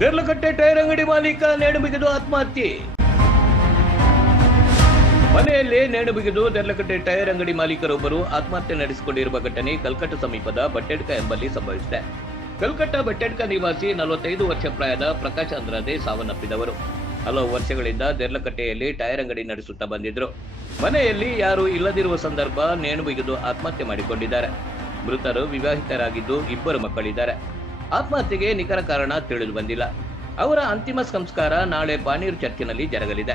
Deralakatte tyre ಅಂಗಡಿ ಮಾಲೀಕ ನೇಣು ಬಿಗಿದು ಆತ್ಮಹತ್ಯೆ. ಮನೆಯಲ್ಲಿ ನೇಣು ಬಿಗಿದು ದೇರ್ಲಕಟ್ಟೆ ಟೈರ್ ಅಂಗಡಿ ಮಾಲೀಕರೊಬ್ಬರು ಆತ್ಮಹತ್ಯೆ ನಡೆಸಿಕೊಂಡಿರುವ ಘಟನೆ ಕಲ್ಕಟ್ಟ ಸಮೀಪದ ಬಟ್ಟೆಡ್ಕ ಎಂಬಲ್ಲಿ ಸಂಭವಿಸಿದೆ. ಕಲ್ಕಟ್ಟ ಬಟ್ಟೆಡ್ಕ ನಿವಾಸಿ 45 ವರ್ಷ ಪ್ರಾಯದ ಪ್ರಕಾಶ್ ಅಂದ್ರಾದೆ ಸಾವನ್ನಪ್ಪಿದವರು. ಹಲವು ವರ್ಷಗಳಿಂದ ದೇರ್ಲಕಟ್ಟೆಯಲ್ಲಿ ಟೈರ್ ಅಂಗಡಿ ನಡೆಸುತ್ತಾ ಬಂದಿದ್ರು. ಮನೆಯಲ್ಲಿ ಯಾರು ಇಲ್ಲದಿರುವ ಸಂದರ್ಭ ನೇಣು ಬಿಗಿದು ಆತ್ಮಹತ್ಯೆ ಮಾಡಿಕೊಂಡಿದ್ದಾರೆ. ಮೃತರು ವಿವಾಹಿತರಾಗಿದ್ದು 2 ಮಕ್ಕಳಿದ್ದಾರೆ. ಆತ್ಮಹತ್ಯೆಗೆ ನಿಖರ ಕಾರಣ ತಿಳಿದು ಬಂದಿಲ್ಲ. ಅವರ ಅಂತಿಮ ಸಂಸ್ಕಾರ ನಾಳೆ ಪಾನೀರ್ ಚರ್ಚಿನಲ್ಲಿ ಜರಗಲಿದೆ.